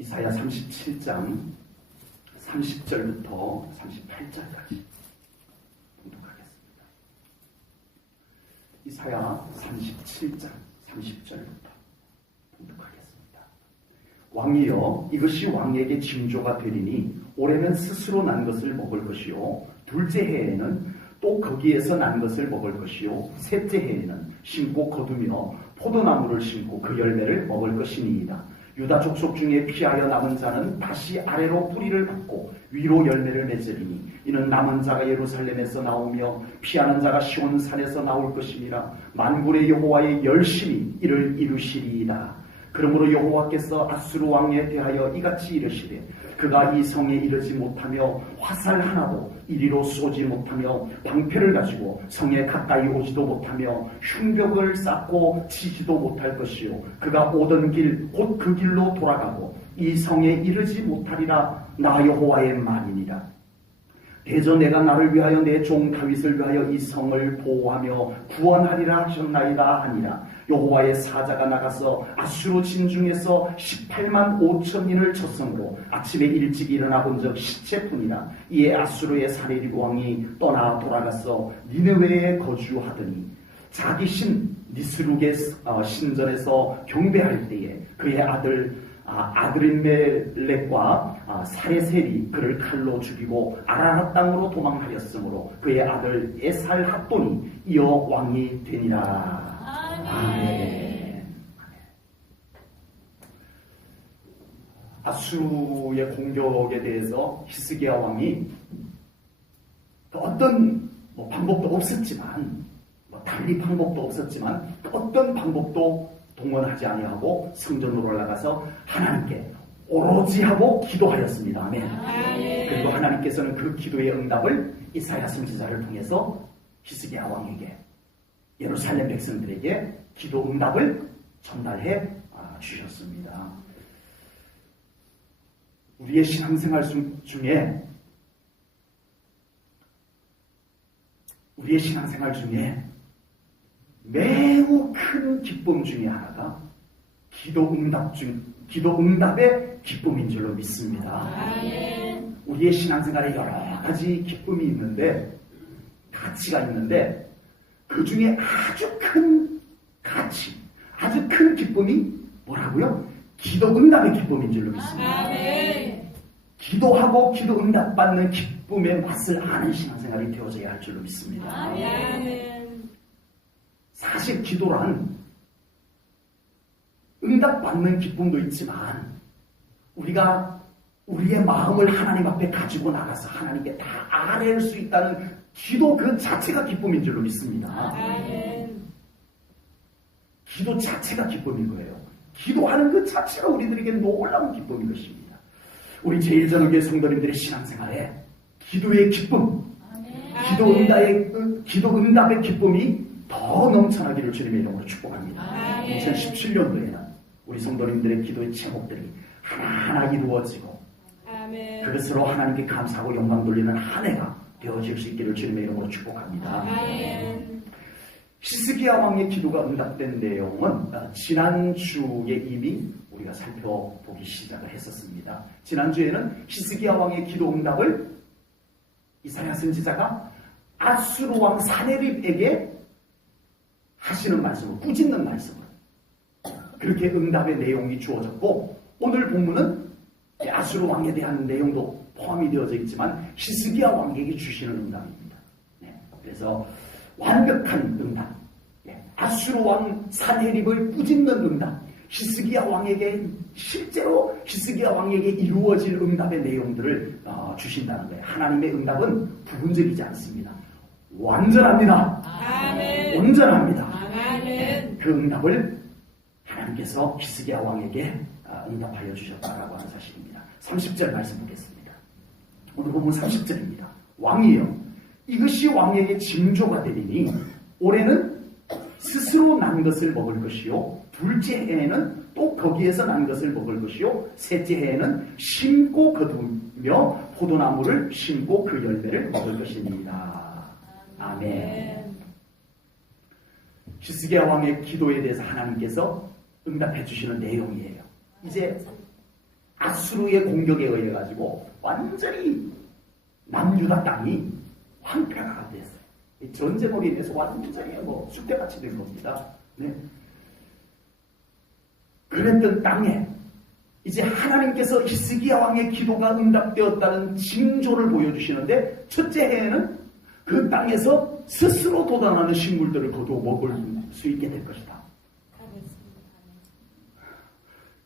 이사야 37장 30절부터 38절까지 봉독하겠습니다. 이사야 37장 30절부터 봉독하겠습니다. 왕이여, 이것이 왕에게 징조가 되리니 올해는 스스로 난 것을 먹을 것이요, 둘째 해에는 또 거기에서 난 것을 먹을 것이요, 셋째 해에는 심고 거두며 포도나무를 심고 그 열매를 먹을 것이니이다. 유다 족속 중에 피하여 남은 자는 다시 아래로 뿌리를 받고 위로 열매를 맺으리니 이는 남은 자가 예루살렘에서 나오며 피하는 자가 시온산에서 나올 것이니라. 만군의 여호와의 열심히 이를 이루시리이다. 그러므로 여호와께서 아수르 왕에 대하여 이같이 이르시되, 그가 이 성에 이르지 못하며 화살 하나도 이리로 쏘지 못하며 방패를 가지고 성에 가까이 오지도 못하며 흉벽을 쌓고 치지도 못할 것이요, 그가 오던 길 곧 그 길로 돌아가고 이 성에 이르지 못하리라. 나 여호와의 말이니라. 대저 내가 나를 위하여 내 종 다윗을 위하여 이 성을 보호하며 구원하리라 하셨나이다 하니라. 여호와의 사자가 나가서 아수르 진중에서 18만 5천인을 쳤으므로 아침에 일찍 일어나 본 적 시체뿐이라. 이에 아수르의 사네립 왕이 떠나 돌아가서 니느웨에 거주하더니 자기 신 니스룩의 신전에서 경배할 때에 그의 아들 아드림멜렉과 사레셀이 그를 칼로 죽이고 아라랏 땅으로 도망하였으므로 그의 아들 에살 핫돈이 이어 왕이 되니라. 아멘. 아수르의 공격에 대해서 히스기야 왕이 어떤 방법도 없었지만, 달리 방법도 없었지만 어떤 방법도 동원하지 아니하고 성전으로 올라가서 하나님께 오로지 하고 기도하였습니다. 아멘. 그리고 하나님께서는 그 기도의 응답을 이사야 선지자를 통해서 히스기야 왕에게, 예루살렘 백성들에게 기도 응답을 전달해 주셨습니다. 우리의 신앙생활 중에 매우 큰 기쁨 중에 하나가 기도 응답의 기쁨인 줄로 믿습니다. 우리의 신앙생활에 여러 가지 기쁨이 있는데, 가치가 있는데, 그 중에 아주 큰 가치, 아주 큰 기쁨이 뭐라고요? 기도 응답의 기쁨인 줄로 믿습니다. 기도하고 기도 응답 받는 기쁨의 맛을 아는 신앙생활이 되어져야 할 줄로 믿습니다. 사실 기도란 응답받는 기쁨도 있지만, 우리가 우리의 마음을 하나님 앞에 가지고 나가서 하나님께 다 아뢰을 수 있다는 기도 그 자체가 기쁨인 줄로 믿습니다. 기도 자체가 기쁨인 거예요. 기도하는 그 자체가 우리들에게 놀라운 기쁨인 것입니다. 우리 제1전후교회 성도님들의 신앙생활에 기도의 기쁨, 기도 응답의 기쁨이 더 넘쳐나기를 주님의 이름으로 축복합니다. 2017년도에는 우리 성도님들의 기도의 제목들이 하나하나 이루어지고 그것으로 하나님께 감사하고 영광 돌리는 한 해가 되어질 수 있기를 주님의 이름으로 축복합니다. 히스기야 왕의 기도가 응답된 내용은 지난주에 이미 우리가 살펴보기 시작을 했었습니다. 지난주에는 히스기야 왕의 기도 응답을 이사야 선지자가 아수르 왕 사네립에게 하시는 말씀을, 꾸짖는 말씀을, 그렇게 응답의 내용이 주어졌고, 오늘 본문은 아수르 왕에 대한 내용도 포함이 되어져 있지만 히스기야 왕에게 주시는 응답입니다. 그래서 완벽한 응답, 아수르 왕 사네립을 꾸짖는 응답, 히스기야 왕에게 실제로 히스기야 왕에게 이루어질 응답의 내용들을 주신다는 거예요. 하나님의 응답은 부분적이지 않습니다. 완전합니다. 온전합니다. 그 응답을 하나님께서 히스기야 왕에게 응답하여 주셨다라고 하는 사실입니다. 30절 말씀 보겠습니다. 오늘 보면 30절입니다. 왕이여, 이것이 왕에게 징조가 되리니 올해는 스스로 난 것을 먹을 것이요, 둘째 해에는 또 거기에서 난 것을 먹을 것이요, 셋째 해에는 심고 거두며 포도나무를 심고 그 열매를 먹을 것입니다. 아멘. 히스기야 왕의 기도에 대해서 하나님께서 응답해 주시는 내용이에요. 이제 아수르의 공격에 의해 가지고 완전히 남유다 땅이 황폐화가 됐어요. 이 전쟁으로 인해서 완전히 쑥대밭이 된 겁니다. 네. 그랬던 땅에 이제 하나님께서 히스기야 왕의 기도가 응답되었다는 징조를 보여주시는데, 첫째 해에는 그 땅에서 스스로 돋아나는 식물들을 거두어 먹을 수 있게 될 것이다.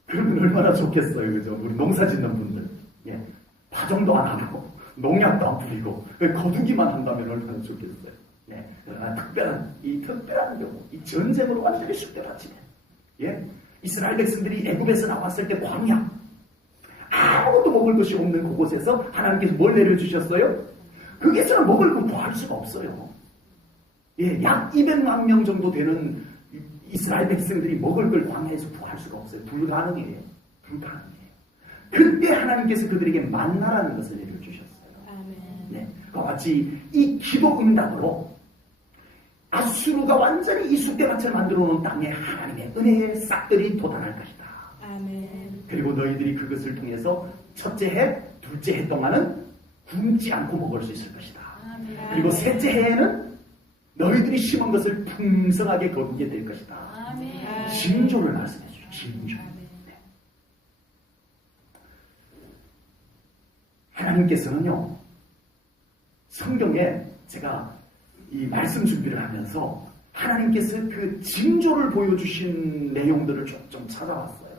그러면 얼마나 좋겠어요, 그죠? 우리 농사 짓는 분들. 예. 파종도 안 하고, 농약도 안 뿌리고, 거두기만 한다면 얼마나 좋겠어요. 예. 특별한 경우, 이 전쟁으로 완전히 쑥대밭이네. 예. 이스라엘 백성들이 애굽에서 나왔을 때 광야, 아무것도 먹을 것이 없는 그곳에서 하나님께서 뭘 내려주셨어요? 거기서는 먹을 걸 구할 수가 없어요. 예, 약 200만 명 정도 되는 이스라엘 백성들이 먹을 걸 광야에서 구할 수가 없어요. 불가능해요. 그때 하나님께서 그들에게 만나라는 것을 내려주셨어요. 네, 그와 같이 이 기도 응답으로 아수르가 완전히 이 쑥대밭을 만들어 놓은 땅에 하나님의 은혜의 싹들이 돋아날 것이다. 아멘. 그리고 너희들이 그것을 통해서 첫째 해, 둘째 해 동안은 굶지 않고 먹을 수 있을 것이다. 아멘. 그리고 셋째 해에는 너희들이 심은 것을 풍성하게 거두게 될 것이다. 아멘. 징조를 말씀해 주죠. 징조. 네. 하나님께서는요, 성경에 제가 이 말씀 준비를 하면서 하나님께서 그 징조를 보여주신 내용들을 좀 찾아봤어요.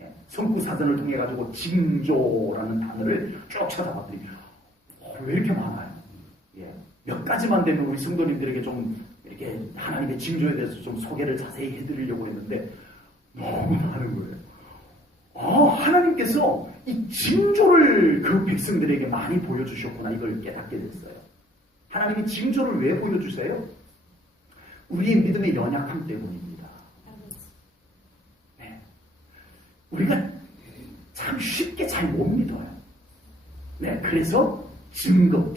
예, 성구사전을 통해 가지고 징조라는 단어를 쭉 찾아봤더니 왜 이렇게 많아요? 예, 몇 가지만 되면 우리 성도님들에게 좀 이렇게 하나님의 징조에 대해서 좀 소개를 자세히 해드리려고 했는데 너무 많은 거예요. 하나님께서 이 징조를 그 백성들에게 많이 보여주셨구나, 이걸 깨닫게 됐어요. 하나님이 징조를 왜 보여주세요? 우리의 믿음의 연약함 때문입니다. 네. 우리가 참 쉽게 잘 못 믿어요. 네, 그래서 징조.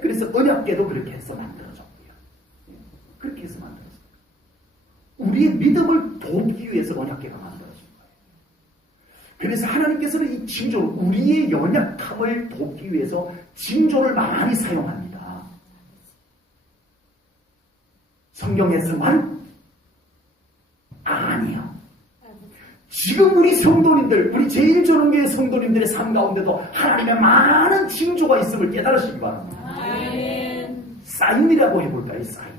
그래서 언약궤도 그렇게 해서 만들어졌고요. 그렇게 해서 만들어졌어요. 우리의 믿음을 돕기 위해서 언약궤가 만들어진 거예요. 그래서 하나님께서는 이 징조를, 우리의 연약함을 돕기 위해서 징조를 많이 사용합니다. 성경에서만? 아니요. 지금 우리 성도님들, 우리 제1전원교회 성도님들의 삶 가운데도 하나님의 많은 징조가 있음을 깨달으시기 바랍니다. 아멘. 사인이라고 해볼까요? 사인.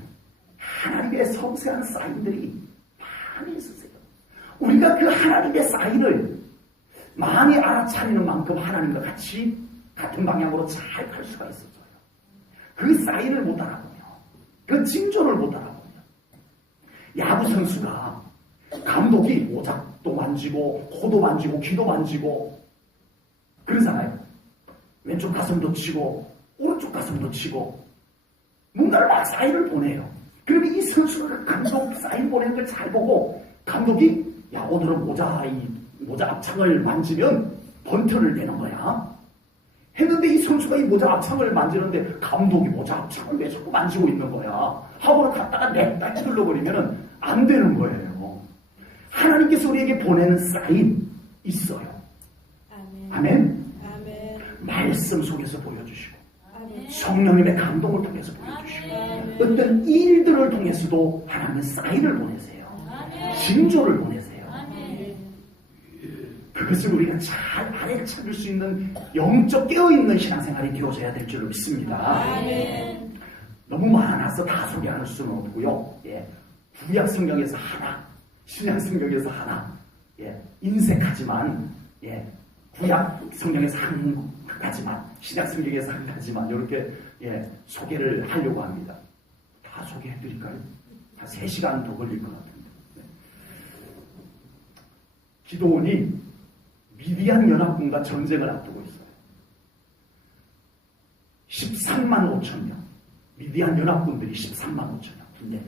하나님의 섬세한 사인들이 많이 있으세요. 우리가 그 하나님의 사인을 많이 알아차리는 만큼 하나님과 같은 방향으로 잘 갈 수가 있었어요. 그 사인을 못 알아보며, 그 징조를 못 알아보며, 야구 선수가 감독이 모자도 만지고 코도 만지고 귀도 만지고 그러잖아요. 왼쪽 가슴도 치고 오른쪽 가슴도 치고 뭔가를 막 사인을 보내요. 그러면 이 선수가 감독 사인 보내는 걸 잘 보고 감독이, 야, 오늘은 모자 앞창을 만지면 번트를 내는 거야. 했는데 이 선수가 이 모자 앞창을 만지는데 감독이 모자 앞창을 왜 자꾸 만지고 있는 거야 하고는 갔다가 냅다 찌들러버리면 안 되는 거예요. 하나님께서 우리에게 보내는 사인 있어요. 아멘. 아멘. 말씀 속에서 보여주시고, 아멘. 성령님의 감동을 통해서 보여주시고, 어떤 일들을 통해서도 하나님은 사인을 보내세요. 징조를 보내세요. 그것을 우리가 잘 알아차릴 수 있는 영적 깨어있는 신앙생활이 되어져야 될 줄로 믿습니다. 아멘. 너무 많아서 다 소개할 수는 없고요. 예, 구약 성경에서 하나, 신약 성경에서 하나, 예, 인색하지만, 예, 구약 성경에서 한 가지만, 신약 성경에서 한 가지만 이렇게, 예, 소개를 하려고 합니다. 다 소개해드릴까요? 한 3시간 더 걸릴 것 같은데. 네. 기도원이 미디안 연합군과 전쟁을 앞두고 있어요. 13만 5천 명. 미디안 연합군들이 13만 5천 명. 군대.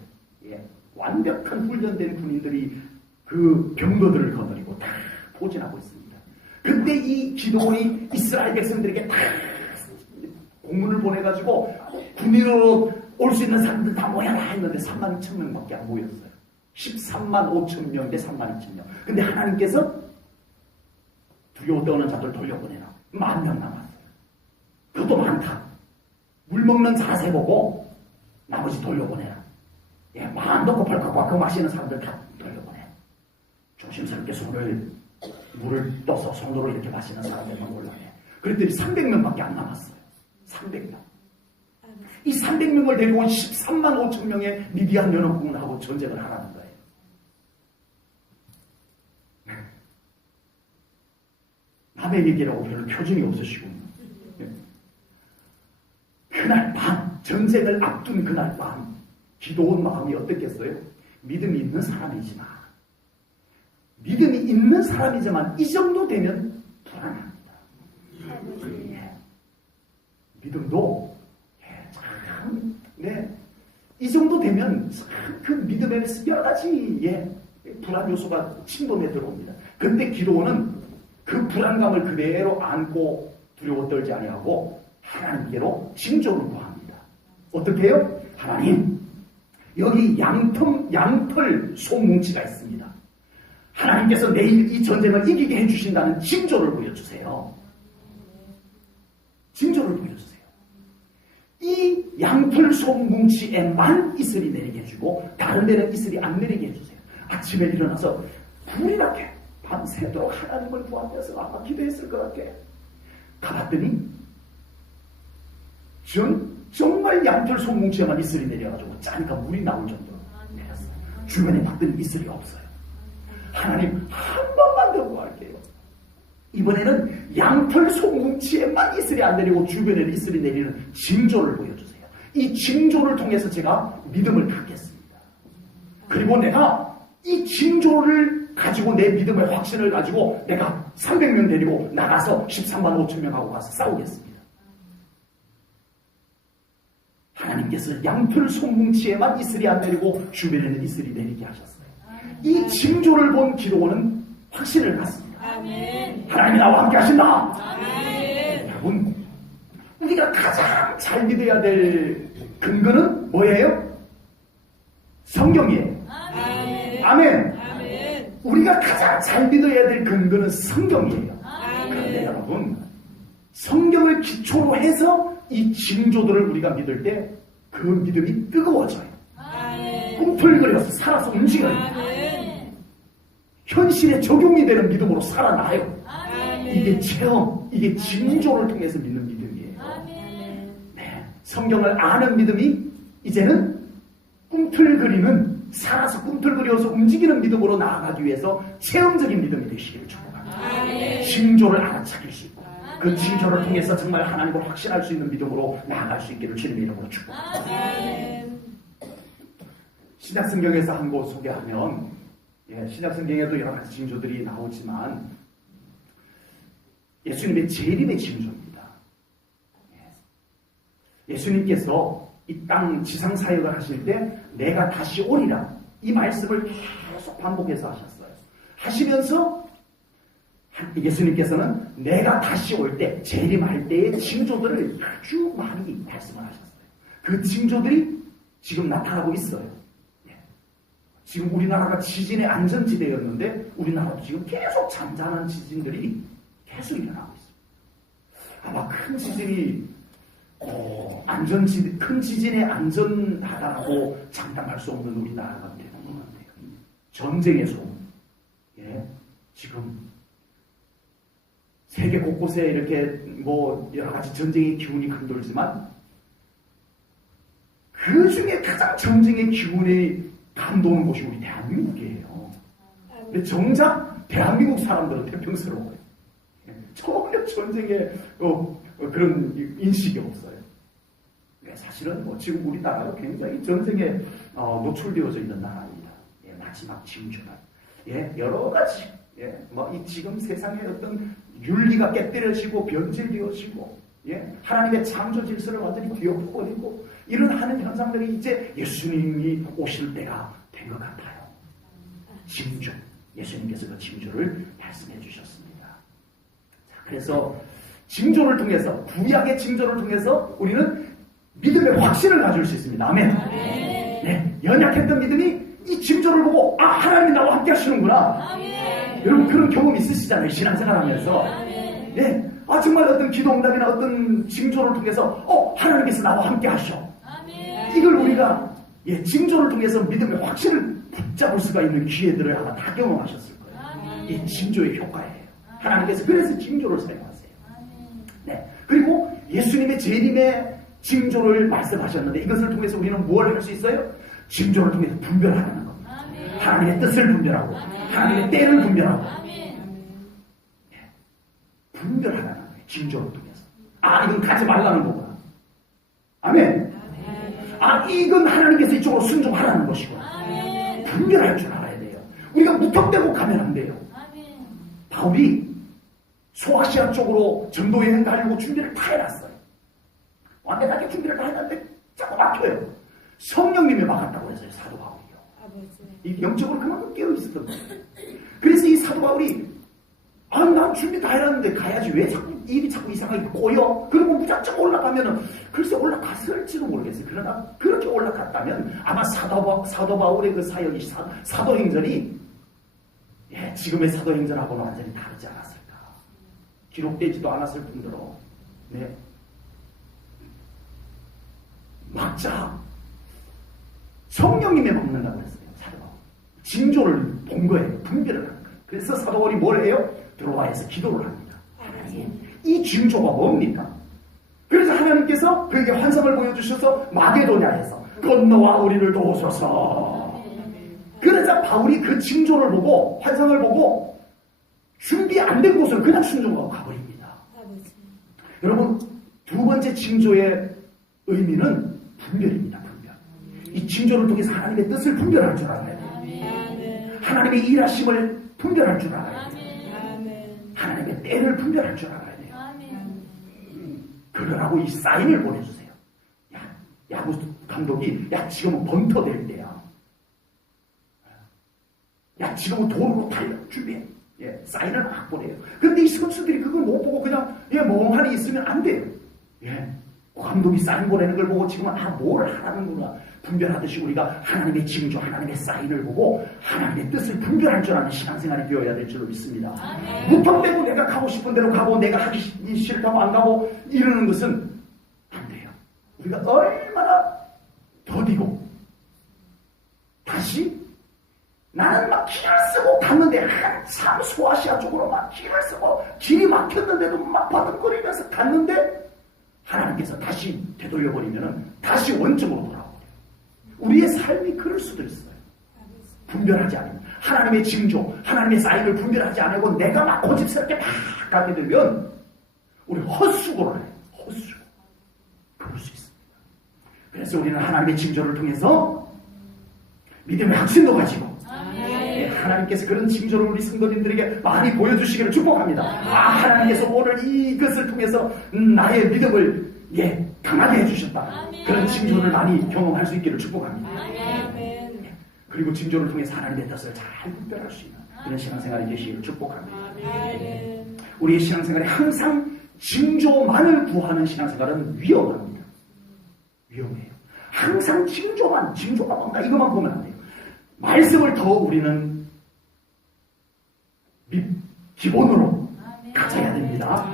예, 완벽한 훈련된 군인들이 그 병거들을 거느리고 다 포진하고 있습니다. 그때 이 기도원이 이스라엘 백성들에게 다 공문을 보내가지고 군인으로 올 수 있는 사람들 다 모여라 했는데 3만 2천 명밖에 안 모였어요. 13만 5천 명 대 3만 2천 명. 근데 하나님께서 두려워 떠는 자들 돌려보내라. 10,000명 남았어요. 그것도 많다. 물 먹는 자세 보고 나머지 돌려보내라. 예, 마음 놓고 벌컥벌컥 마시는 사람들 다 돌려보내. 조심스럽게 물을 떠서 손으로 이렇게 마시는 사람들만 올라내. 그랬더니 300명밖에 안 남았어요. 300명. 이 300명을 데리고 온 13만 5천 명의 미디안 연합군하고 전쟁을 하라는 거예요. 남의 얘기라고 별로 표정이 없으시고. 그날 밤, 전쟁을 앞둔 그날 밤, 기도원 마음이 어떻겠어요? 믿음이 있는 사람이지만, 이 정도 되면 불안합니다. 예. 믿음도, 참, 이 정도 되면 그 믿음에 여러 가지, 불안 요소가 침범해 들어옵니다. 근데 기도원은 그 불안감을 그대로 안고 두려워 떨지 아니하고 하나님께로 징조를 구합니다. 어떻게 해요? 하나님, 여기 양털 솜뭉치가 있습니다. 하나님께서 내일 이 전쟁을 이기게 해주신다는 징조를 보여주세요. 징조를 보여주세요. 이 양털 솜뭉치에만 이슬이 내리게 해주고 다른 데는 이슬이 안 내리게 해주세요. 아침에 일어나서 불이 나게 밤새도록 하나님을 구하면서 아마 기도했을 것 같아. 가봤더니 정말 양털 솜뭉치에만 이슬이 내려가지고 짜니까 물이 나올 정도로 내렸어요. 주변에 봤더니 이슬이 없어요. 하나님 한 번만 더 구할게요. 이번에는 양털 솜뭉치에만 이슬이 안 내리고 주변에 이슬이 내리는 징조를 보여주세요. 이 징조를 통해서 제가 믿음을 갖겠습니다. 그리고 내가 이 징조를 가지고 내 믿음의 확신을 가지고 내가 300명 데리고 나가서 13만 5천 명하고 가서 싸우겠습니다. 하나님께서 양털 솜뭉치에만 이슬이 안 내리고 주변에는 이슬이 내리게 하셨어요. 이 징조를 본 기도원은 확신을 갖습니다. 아멘. 하나님이 나와 함께 하신다. 아멘. 여러분, 우리가 가장 잘 믿어야 될 근거는 뭐예요? 성경이에요. 아멘. 아멘. 아멘. 우리가 가장 잘 믿어야 될 근거는 성경이에요. 아멘. 그런데 여러분, 성경을 기초로 해서 이 징조들을 우리가 믿을 때 그 믿음이 뜨거워져요. 아멘. 꿈틀거려서 살아서 움직여요. 아멘. 현실에 적용이 되는 믿음으로 살아나요. 아멘. 이게 체험, 이게 징조를 통해서 믿는 믿음이에요. 아멘. 네, 성경을 아는 믿음이 이제는 꿈틀거리는, 살아서 꿈틀거려서 움직이는 믿음으로 나아가기 위해서 체험적인 믿음이 되시기를 축복합니다. 아멘. 징조를 알아차릴 수 있고 그 징조를 통해서 정말 하나님을 확신할 수 있는 믿음으로 나아갈 수 있기를 주님의 이름으로 축복합니다. 아멘. 신약성경에서 한 곳 소개하면, 신약성경에도 여러 가지 징조들이 나오지만 예수님의 재림의 징조입니다. 예수님께서 이 땅 지상 사역을 하실 때 내가 다시 오리라, 이 말씀을 계속 반복해서 하셨어요. 하시면서 예수님께서는 내가 다시 올 때, 재림할 때의 징조들을 아주 많이 말씀을 하셨어요. 그 징조들이 지금 나타나고 있어요. 지금 우리나라가 지진의 안전지대였는데 우리나라도 지금 계속 잔잔한 지진들이 계속 일어나고 있습니다. 아마 큰 지진이 큰 지진에 안전하다라고 장담할 수 없는 우리나라가 되는 것 같아요. 전쟁의 소음, 지금 세계 곳곳에 이렇게 여러 가지 전쟁의 기운이 감돌지만 그 중에 가장 전쟁의 기운이 감도는 곳이 우리 대한민국이에요. 근데 정작 대한민국 사람들은 태평스러워요. 전혀 전쟁에 그런 인식이 없어요. 사실은 지금 우리나라가 굉장히 전쟁에 노출되어져 있는 나라입니다. 마지막 징조는 여러 가지 이 지금 세상의 어떤 윤리가 깨뜨려지고 변질되어지고 하나님의 창조 질서를 완전히 뒤엎어버리고 이런 하는 현상들이 이제 예수님이 오실 때가 된 것 같아요. 징조, 예수님께서 그 징조를 말씀해 주셨습니다. 자, 그래서 징조를 통해서, 구약의 징조를 통해서 우리는 믿음의 확신을 가질 수 있습니다. 아멘. 아멘. 연약했던 믿음이 이 징조를 보고 하나님이 나와 함께 하시는구나. 아멘. 여러분 그런 경험 있으시잖아요. 신앙생활 하면서. 아멘. 예. 정말 어떤 기도 응답이나 어떤 징조를 통해서 하나님께서 나와 함께 하셔. 아멘. 이걸 우리가 징조를 통해서 믿음의 확신을 붙잡을 수가 있는 기회들을 아마 다 경험하셨을 거예요. 아멘. 이 징조의 효과예요. 하나님께서 그래서 징조를 사용하세요. 아멘. 네. 그리고 예수님의 재림의 징조를 말씀하셨는데 이것을 통해서 우리는 뭘 할 수 있어요? 징조를 통해서 분별하는 겁니다. 아멘. 하나님의 뜻을 분별하고 하나님의 때를 분별하고 아멘. 분별하라는 거예요. 징조를 통해서. 이건 가지 말라는 거구나. 아멘. 이건 하나님께서 이쪽으로 순종하라는 것이고 아멘. 분별할 줄 알아야 돼요. 우리가 무턱대고 가면 안 돼요. 아멘. 바울이 소아시아 쪽으로 전도 여행 가려고 준비를 다 해놨어요. 완벽하게 준비를 다 해놨는데 자꾸 막혀요. 성령님이 막았다고 해서요. 사도 바울이요. 아버지. 이 영적으로 그만큼 깨어있었던 거예요. 그래서 이 사도 바울이 난 준비 다 해놨는데 가야지 왜 자꾸 일이 자꾸 이상하게 꼬여? 그리고 무작정 올라가면은 글쎄 올라갔을지도 모르겠어요. 그러나 그렇게 올라갔다면 아마 사도 바울의 그 사역이 사도행전이 지금의 사도행전하고는 완전히 다르지 않았을까. 기록되지도 않았을 뿐더러 막자 성령님이 막는다고 했어요. 사도 바울. 징조를 본 거예요. 분별을 한 거예요. 그래서 사도 바울이 뭘 해요? 드로아에서 기도를 합니다. 하나님, 이 징조가 뭡니까? 그래서 하나님께서 그에게 환상을 보여주셔서 마게도냐에서 건너와 우리를 도우소서. 그래서 바울이 그 징조를 보고 환상을 보고 준비 안 된 곳으로 그냥 순종하고 가버립니다. 아버지. 여러분 두 번째 징조의 의미는 분별입니다. 분별. 이 징조를 통해서 하나님의 뜻을 분별할 줄 알아야 돼요. 아멘. 하나님의 일하심을 분별할 줄 알아야 돼요. 아멘. 하나님의 때를 분별할 줄 알아야 돼요. 아멘. 그러라고 이 사인을 보내주세요. 야구 감독이 지금은 번터 될 때야. 지금은 도로로 달려 준비해. 사인을 막 보내요. 근데 이 선수들이 그걸 못 보고 그냥 멍하니 있으면 안 돼요. 감독이 사인 보내는 걸 보고 지금은 뭘 하라는구나 분별하듯이 우리가 하나님의 징조, 하나님의 사인을 보고 하나님의 뜻을 분별할 줄 아는 신앙생활이 되어야 될 줄로 믿습니다. 무턱대고 내가 가고 싶은 대로 가고 내가 하기 싫다고 안 가고 이러는 것은 안 돼요. 우리가 얼마나 더디고 다시 나는 막 길을 쓰고 갔는데 한참 소아시아 쪽으로 막 길을 쓰고 길이 막혔는데도 막 바닥거리면서 갔는데 하나님께서 다시 되돌려버리면 다시 원점으로 돌아오고 우리의 삶이 그럴 수도 있어요. 분별하지 않으면 하나님의 징조, 하나님의 사인을 분별하지 않고 내가 막 고집스럽게 막 가게 되면 우리 헛수고를 해요. 헛수고. 그럴 수 있습니다. 그래서 우리는 하나님의 징조를 통해서 믿음의 확신도 가지고 하나님께서 그런 징조를 우리 성도님들에게 많이 보여주시기를 축복합니다. 하나님께서 오늘 이것을 통해서 나의 믿음을 강하게 해주셨다. 그런 징조를 많이 경험할 수 있기를 축복합니다. 그리고 징조를 통해서 하나님의 뜻을 잘 분별할 수 있는 이런 신앙생활이 되시기를 축복합니다. 우리의 신앙생활에 항상 징조만을 구하는 신앙생활은 위험합니다. 위험해요. 항상 징조가 뭔가 이것만 보면 안 돼요. 말씀을 더 우리는 기본으로 가져야 됩니다.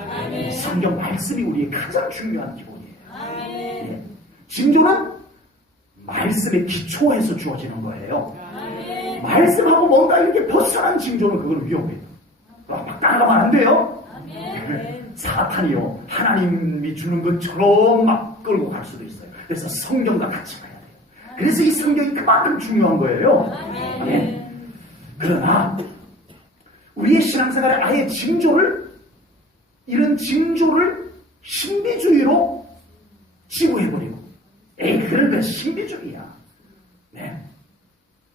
성경 말씀이 우리의 가장 중요한 기본이에요. 징조는 말씀의 기초에서 주어지는 거예요. 말씀하고 뭔가 이렇게 벗어난 징조는 그건 위험해요. 막 따라가면 안 돼요. 사탄이요 하나님이 주는 것처럼 막 끌고 갈 수도 있어요. 그래서 성경과 같이 가야 돼요. 그래서 이 성경이 그만큼 중요한 거예요. 그러나 우리의 신앙생활에 아예 이런 징조를 신비주의로 지구해버리고 그런 건 신비주의야.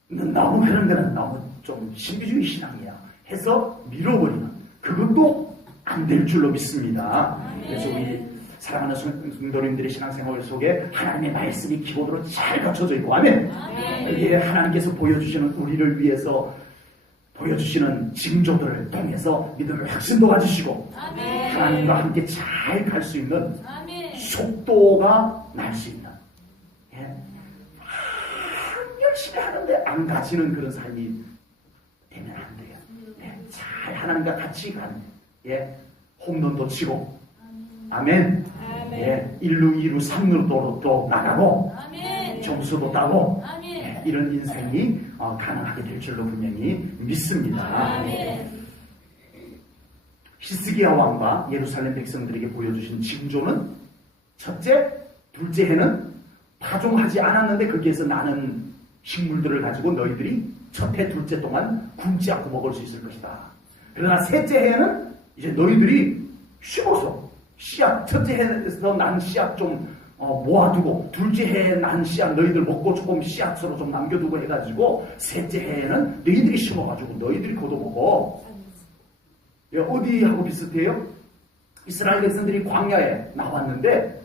너무 그런 거는 너무 좀 신비주의 신앙이야 해서 밀어버리는 그것도 안 될 줄로 믿습니다. 그래서 우리 사랑하는 성도님들의 신앙생활 속에 하나님의 말씀이 기본으로 잘 갖춰져 있고 아멘. 그게 하나님께서 보여주시는 우리를 위해서 보여주시는 징조들을 통해서 믿음의 확신도 가지시고 하나님과 함께 잘 갈 수 있는 속도가 날 수 있는 열심히 하는데 안 가지는 그런 삶이 되면 안 돼요. 잘 잘 하나님과 같이 간 홈런도 치고 아멘. 아멘. 예, 1루, 2루, 3루도 또 나가고 아멘. 점수도 따고 아멘. 이런 인생이 가능하게 될 줄로 분명히 믿습니다. 아멘. 히스기야 왕과 예루살렘 백성들에게 보여주신 징조는 첫째, 둘째 해는 파종하지 않았는데 거기에서 나는 식물들을 가지고 너희들이 첫 해, 둘째 동안 굶지 않고 먹을 수 있을 것이다. 그러나 셋째 해에는 이제 너희들이 쉬고서 씨앗, 첫째 해에서 난 씨앗 좀 모아두고 둘째 해에 난 씨앗 너희들 먹고 조금 씨앗으로 좀 남겨두고 해가지고 셋째 해에는 너희들이 심어가지고 너희들이 거둬먹어. 어디하고 비슷해요? 이스라엘 백성들이 광야에 나왔는데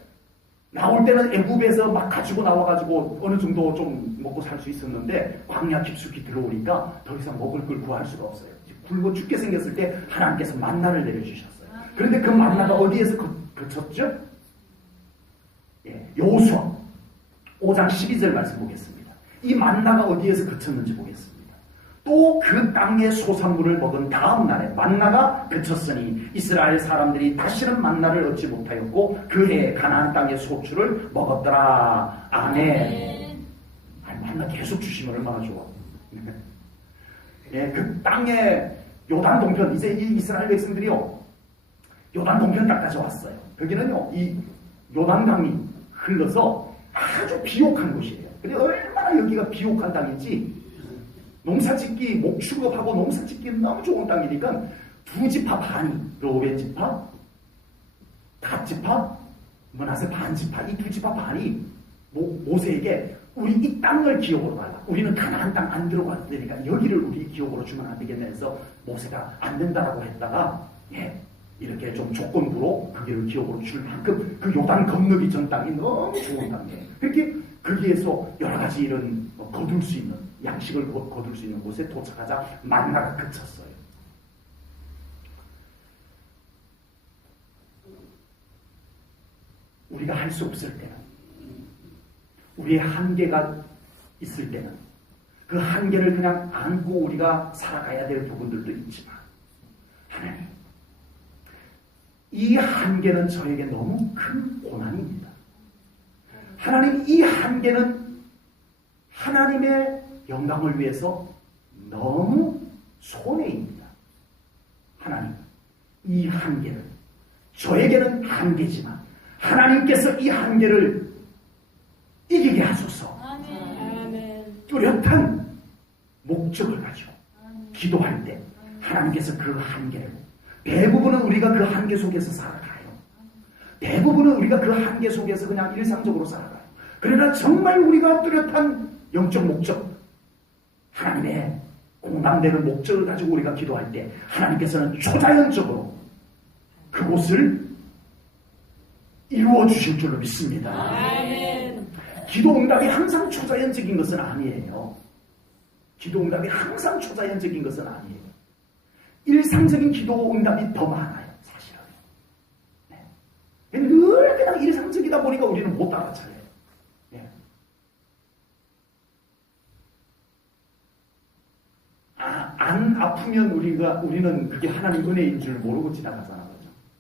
나올 때는 애굽에서 막 가지고 나와가지고 어느 정도 좀 먹고 살 수 있었는데 광야 깊숙이 들어오니까 더 이상 먹을 걸 구할 수가 없어요. 굶어 죽게 생겼을 때 하나님께서 만나를 내려주셨어요. 그런데 그 만나가 어디에서 그쳤죠? 여호수아 5장 12절 말씀 보겠습니다. 이 만나가 어디에서 그쳤는지 보겠습니다. 또 그 땅의 소산물을 먹은 다음 날에 만나가 그쳤으니 이스라엘 사람들이 다시는 만나를 얻지 못하였고 그해 가나안 땅의 소출을 먹었더라. 아멘. 만나 계속 주시면 얼마나 좋아. 그 땅에 요단 동편, 이제 이 이스라엘 백성들이요 요단 동편 땅까지 왔어요. 거기는요 이 요단강이 흘러서 아주 비옥한 곳이에요. 근데 얼마나 여기가 비옥한 땅인지 농사짓기, 목축업하고 농사짓기 너무 좋은 땅이니까 두 지파 반이, 로벤 지파, 갓 지파, 므낫세 반 지파, 이 두 지파 반이 모세에게 우리 이 땅을 기업으로 달라. 우리는 가나안 땅 안 들어가도 되니까 여기를 우리 기업으로 주면 안 되겠네 해서 모세가 안 된다라고 했다가 이렇게 좀 조건부로 거기를 기업으로 줄 만큼 그 요단 건너기 전 땅이 너무 좋은 땅이에요. 그렇게 거기에서 여러 가지 이런 거둘 수 있는 양식을 거둘 수 있는 곳에 도착하자 만나가 그쳤어요. 우리가 할 수 없을 때는 우리의 한계가 있을 때는 그 한계를 그냥 안고 우리가 살아가야 될 부분들도 있지만 하나님 이 한계는 저에게 너무 큰 고난입니다. 하나님 이 한계는 하나님의 영광을 위해서 너무 손해입니다. 하나님 이 한계를 저에게는 한계지만 하나님께서 이 한계를 이기게 하소서. 아멘. 뚜렷한 목적을 가지고 기도할 때 하나님께서 그 한계를 대부분은 우리가 그 한계 속에서 살아가요. 대부분은 우리가 그 한계 속에서 그냥 일상적으로 살아가요. 그러나 정말 우리가 뚜렷한 영적 목적 하나님의 공감되는 목적을 가지고 우리가 기도할 때 하나님께서는 초자연적으로 그곳을 이루어 주실 줄로 믿습니다. 아멘. 기도 응답이 항상 초자연적인 것은 아니에요. 기도 응답이 항상 초자연적인 것은 아니에요. 일상적인 기도 응답이 더 많아요. 사실은. 늘 그냥 일상적이다 보니까 우리는 못 따라차요. 안 아프면 우리는 그게 하나님 은혜인 줄 모르고 지나가잖아요.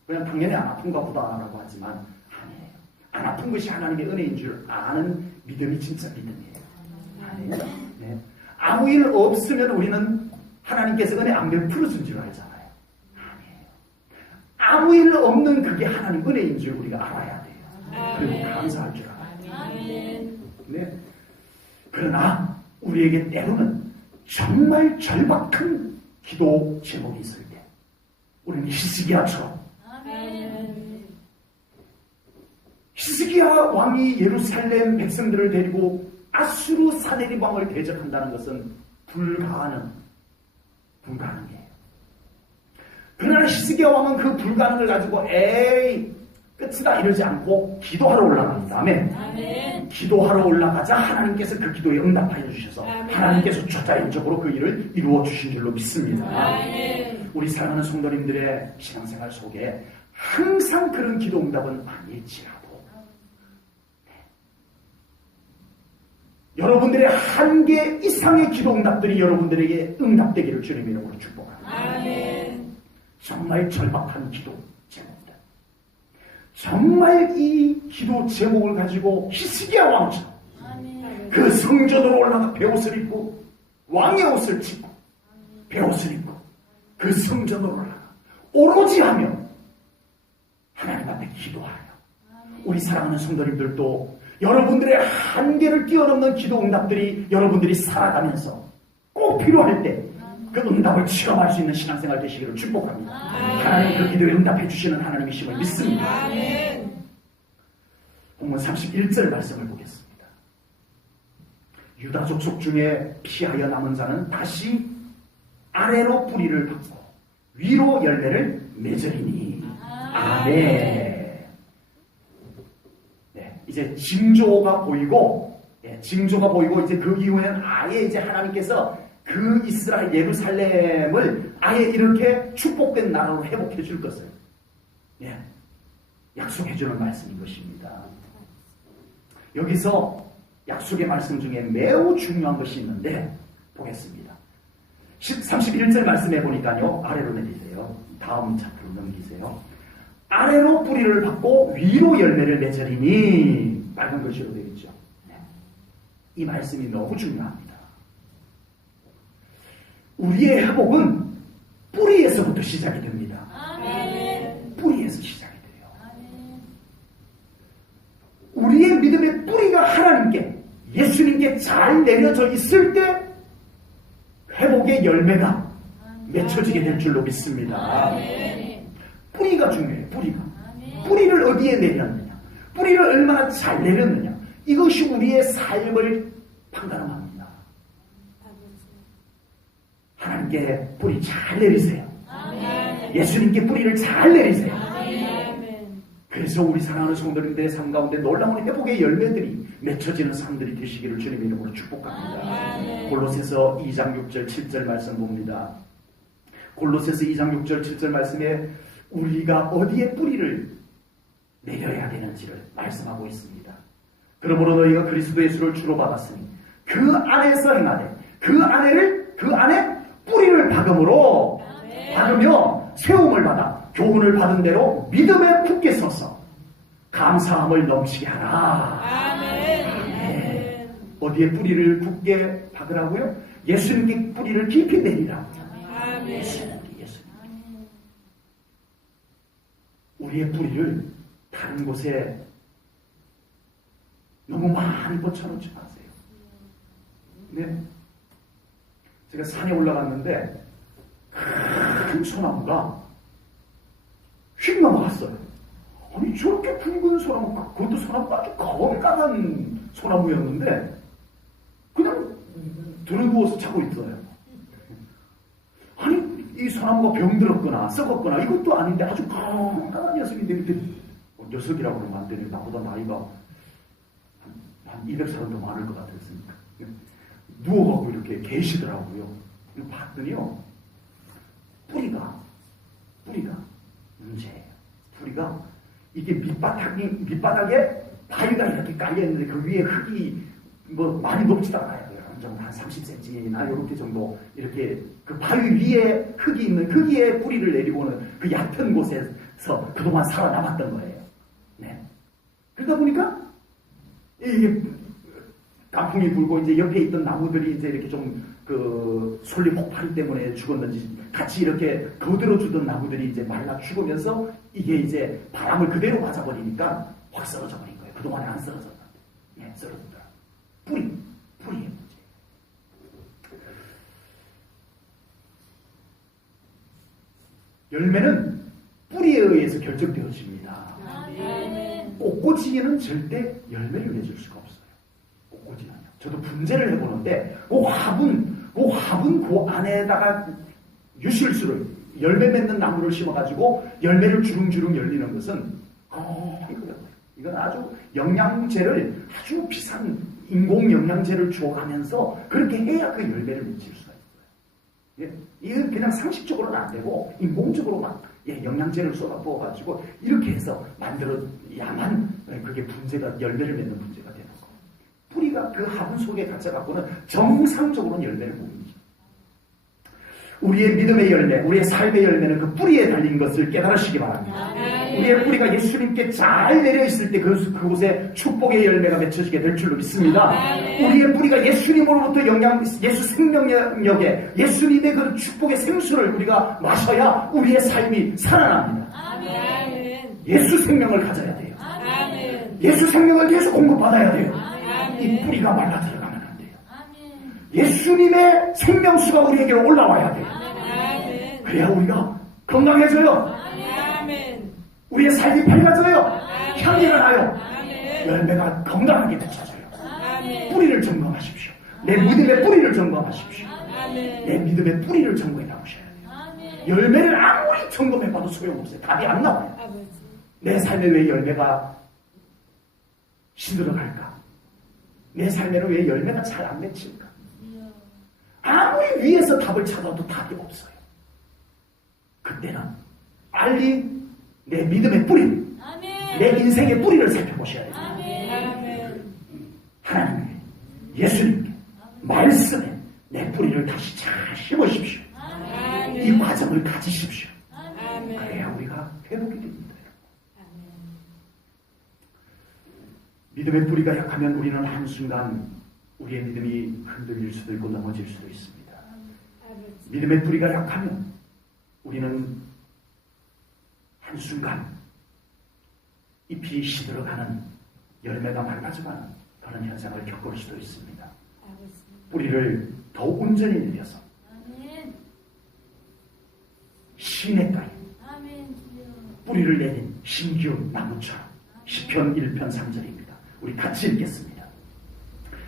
그냥 당연히 안 아픈가 보다라고 하지만 아니에요. 안 아픈 것이 하나님의 은혜인 줄 아는 믿음이 진짜 믿음이에요. 아니에요. 네. 아무 일 없으면 우리는 하나님께서 은혜 안 베풀어준 줄 알잖아요. 아니에요. 아무 일 없는 그게 하나님 은혜인 줄 우리가 알아야 돼요. 그리고 감사할 줄 알아야 돼요. 아멘. 네. 그러나 우리에게 때로는 정말 절박한 기도 제목이 있을 때 우리는 히스기야처럼 히스기야 왕이 예루살렘 백성들을 데리고 아수르 사네립 왕을 대적한다는 것은 불가능해요. 그러나 히스기야 왕은 그 불가능을 가지고 에이 끝이다 이러지 않고 기도하러 올라갑니다. 아멘. 아멘. 기도하러 올라가자 하나님께서 그 기도에 응답하여 주셔서 아멘. 하나님께서 초자연적으로 그 일을 이루어 주신 줄로 믿습니다. 아멘. 우리 사랑하는 성도님들의 신앙생활 속에 항상 그런 기도 응답은 아닐지라도 여러분들의 한계 이상의 기도 응답들이 여러분들에게 응답되기를 주님의 이름으로 축복합니다. 아멘. 정말 절박한 기도 제목들. 정말 이 기도 제목을 가지고 히스기야 왕처럼 아멘. 그 성전으로 올라가 베옷을 입고 왕의 옷을 짓고 베옷을 입고 그 성전으로 올라가 오로지 하며 하나님 앞에 기도하여 우리 사랑하는 성도님들도 여러분들의 한계를 뛰어넘는 기도 응답들이 여러분들이 살아가면서 꼭 필요할 때 그 응답을 체험할 수 있는 신앙생활 되시기를 축복합니다. 하나님 그 기도에 응답해 주시는 하나님이심을 믿습니다. 아멘. 본문 31절 말씀을 보겠습니다. 유다 족속 중에 피하여 남은 자는 다시 아래로 뿌리를 받고 위로 열매를 맺으리니. 아멘. 네, 이제 징조가 보이고, 징조가 보이고 이제 그 이후에는 아예 이제 하나님께서 그 이스라엘 예루살렘을 아예 이렇게 축복된 나라로 회복해 줄 것을 약속해 주는 말씀인 것입니다. 여기서 약속의 말씀 중에 매우 중요한 것이 있는데 보겠습니다. 31절 말씀해 보니까요. 아래로 내리세요. 다음 차트로 넘기세요. 아래로 뿌리를 받고 위로 열매를 맺으리니 빨간 글씨로 되어 있죠. 이 말씀이 너무 중요합니다. 우리의 회복은 뿌리에서부터 시작이 됩니다. 아멘. 뿌리에서 시작이 돼요. 아멘. 우리의 믿음의 뿌리가 하나님께 예수님께 잘 내려져 있을 때 회복의 열매가 맺혀지게 될 줄로 믿습니다. 아멘. 뿌리가 중요해요. 뿌리가. 아멘. 뿌리를 어디에 내렸느냐, 뿌리를 얼마나 잘 내렸느냐, 이것이 우리의 삶을 판가름합니다. 하나님께 뿌리 잘 내리세요. 아멘. 예수님께 뿌리를 잘 내리세요. 아멘. 그래서 우리 사랑하는 성도님들의 삶 가운데 놀라운 회복의 열매들이 맺혀지는 삶들이 되시기를 주님의 이름으로 축복합니다. 아멘. 골로새서 2장 6절 7절 말씀 봅니다. 골로새서 2장 6절 7절 말씀에 우리가 어디에 뿌리를 내려야 되는지를 말씀하고 있습니다. 그러므로 너희가 그리스도 예수를 주로 받았으니 그 안에서 행하되 그 안에 뿌리를 박음으로 박으며 세움을 받아 교훈을 받은 대로 믿음에 굳게 서서 감사함을 넘치게 하라. 아멘. 어디에 뿌리를 굳게 박으라고요? 예수님께 뿌리를 깊이 내리라고요. 아멘. 예수님. 우리의 뿌리를 다른 곳에 너무 많이 뻗쳐놓지 마세요. 네. 제가 산에 올라갔는데 큰 소나무가 휙 넘어갔어요. 아니 저렇게 굵은 소나무, 그것도 소나무가 아주 거대한 소나무였는데 그냥 들어누워서 자고 있어요. 아니 이 소나무가 병들었거나 썩었거나 이것도 아닌데 아주 건강한 녀석인데 그때 녀석이라고 그러면 안 되네. 나보다 나이가 한 200살은 더 많을 것 같았으니까 누워가고 이렇게 계시더라고요. 봤더니요 뿌리가 문제예요. 뿌리가 이게 밑바닥에 바위가 이렇게 깔려있는데 그 위에 흙이 뭐 많이 높지도 않아요. 한 30cm나 이렇게 정도 이렇게 그 바위 위에 흙이 있는 거기에 뿌리를 내리고는 그 얕은 곳에서 그동안 살아남았던 거예요. 네. 그러다 보니까 이게 강풍이 불고 이제 옆에 있던 나무들이 이제 이렇게 좀 그 솔리 폭발이 때문에 죽었는지 같이 이렇게 거들어주던 나무들이 이제 말라 죽으면서 이게 이제 바람을 그대로 맞아버리니까 확 쓰러져 버린 거예요. 그동안에 안 쓰러졌다. 네, 쓰러졌더라. 뿌리의 문제. 열매는 뿌리에 의해서 결정되어집니다. 아멘. 꽃꽂이에는 절대 열매를 맺을 수가 없어요. 꽃꽂이는요. 저도 분재를 해보는데 그 화분 그 안에다가 유실수를 열매 맺는 나무를 심어가지고 열매를 주릉주릉 열리는 것은 이건 아주 영양제를 아주 비싼 인공 영양제를 주어가면서 그렇게 해야 그 열매를 맺을 수가 있어요. 이건 그냥 상식적으로는 안 되고 인공적으로 막 영양제를 쏟아부어가지고 이렇게 해서 만들어야만 그게 분재가 열매를 맺는 분재가 되는 거. 뿌리가 그 화분 속에 갇혀갖고는 정상적으로는 열매를 못 맺죠. 우리의 믿음의 열매, 우리의 삶의 열매는 그 뿌리에 달린 것을 깨달으시기 바랍니다. 우리의 뿌리가 예수님께 잘 내려있을 때 그곳에 축복의 열매가 맺혀지게 될 줄로 믿습니다. 우리의 뿌리가 예수님으로부터 예수 생명력에 예수님의 그 축복의 생수를 우리가 마셔야 우리의 삶이 살아납니다. 예수 생명을 가져야 돼요. 예수 생명을 계속 공급받아야 돼요. 이 뿌리가 말라 들어가면 안 돼요. 예수님의 생명수가 우리에게로 올라와야 돼요. 그래야 우리가 건강해져요. 우리의 삶이 밝아져요. 향기가 나요. 열매가 건강하게 맺혀져요. 뿌리를 점검하십시오. 내 믿음의 뿌리를 점검하십시오. 내 믿음의 뿌리를 점검해 나오셔야 돼요. 열매를 아무리 점검해봐도 소용없어요. 답이 안 나와요. 내 삶에 왜 열매가 시들어갈까? 내 삶에는 왜 열매가 잘 안 맺힐까? 아무리 위에서 답을 찾아도 답이 없어요. 그때는 빨리 내 믿음의 뿌리, 내 인생의 뿌리를 살펴보셔야 돼요. 하나님께, 예수님께, 말씀에 내 뿌리를 다시 잘 심으십시오. 이 과정을 가지십시오. 그래야 우리가 회복이 됩니다. 믿음의 뿌리가 약하면 우리는 한순간 우리의 믿음이 흔들릴 수도 있고 넘어질 수도 있습니다. 믿음의 뿌리가 약하면 우리는 한순간 잎이 시들어가는, 열매가 말라져가는 그런 현상을 겪을 수도 있습니다. 뿌리를 더 온전히 내려서 시냇가에 뿌리를 내린 신규 나무처럼. 시편 1편 3절입니다. 우리 같이 읽겠습니다.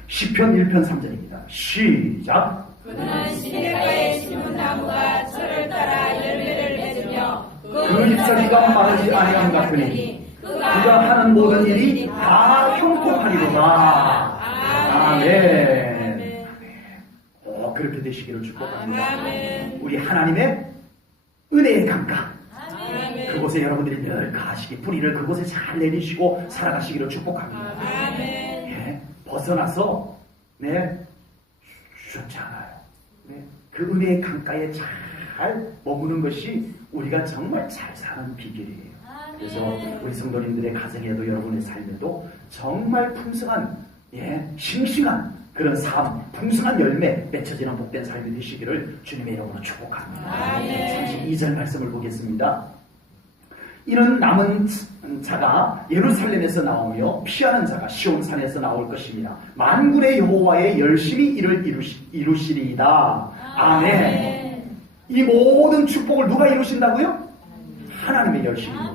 시편 1편 3절입니다. 시작. 그는 시냇가에 심은 나무가 철을 따라 열매를 맺으며 그 잎사귀가 마르지 아니함 같으니 그가 하는 모든 일이 다 형통하리로다. 아멘. 그렇게 되시기를 축복합니다. 우리 하나님의 은혜의 강가, 그곳에 여러분들이 늘 가시기, 뿌리를 그곳에 잘 내리시고 살아가시기를 축복합니다. 예, 벗어나서 쉽지 않아요. 그 은혜의 강가에 잘 머무는 것이 우리가 정말 잘 사는 비결이에요. 그래서 우리 성도님들의 가정에도 여러분의 삶에도 정말 풍성한, 싱싱한 그런 삶, 풍성한 열매 맺혀지는 복된 삶이 되시기를 주님의 이름으로 축복합니다. 32절 말씀을 보겠습니다. 이는 남은 자가 예루살렘에서 나오며 피하는 자가 시온산에서 나올 것입니다. 만군의 여호와의 열심히 일을 이루시리이다. 아멘. 이 모든 축복을 누가 이루신다고요? 하나님의 열심입니다.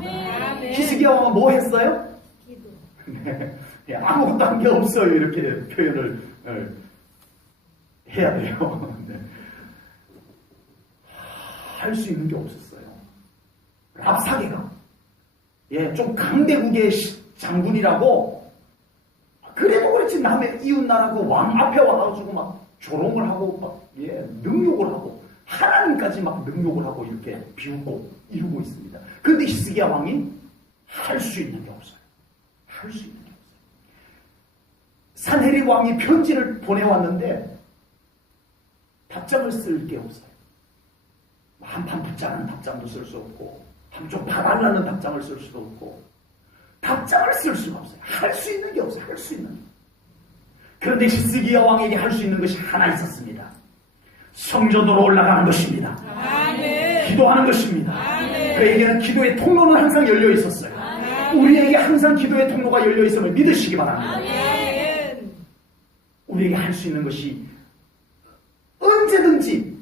히스기야 왕은 뭐 했어요? 아무것도 한 게 없어요. 이렇게 표현을 해야 돼요. 할 수 있는 게 없었어요. 랍사게가 좀 강대국의 장군이라고, 그래도 그렇지 남의 이웃나라고 왕 앞에 와가지고 막 조롱을 하고 막 능욕을 하고 하나님까지 막 능욕을 하고 이렇게 비웃고 이루고 있습니다. 그런데 히스기야 왕이 할 수 있는 게 없어요. 할 수 있는 게 없어요. 산헤립 왕이 편지를 보내왔는데 답장을 쓸 게 없어요. 한판 붙자는 답장도 쓸 수 없고, 한쪽 봐달라는 답장을 쓸 수도 없고, 답장을 쓸 수가 없어요. 할 수 있는 게 없어요. 할 수 있는 게. 그런데 히스기야 왕에게 할 수 있는 것이 하나 있었습니다. 성전으로 올라가는 것입니다. 기도하는 것입니다. 그에게는 기도의 통로는 항상 열려 있었어요. 우리에게 항상 기도의 통로가 열려 있음을 믿으시기 바랍니다. 우리에게 할 수 있는 것이 언제든지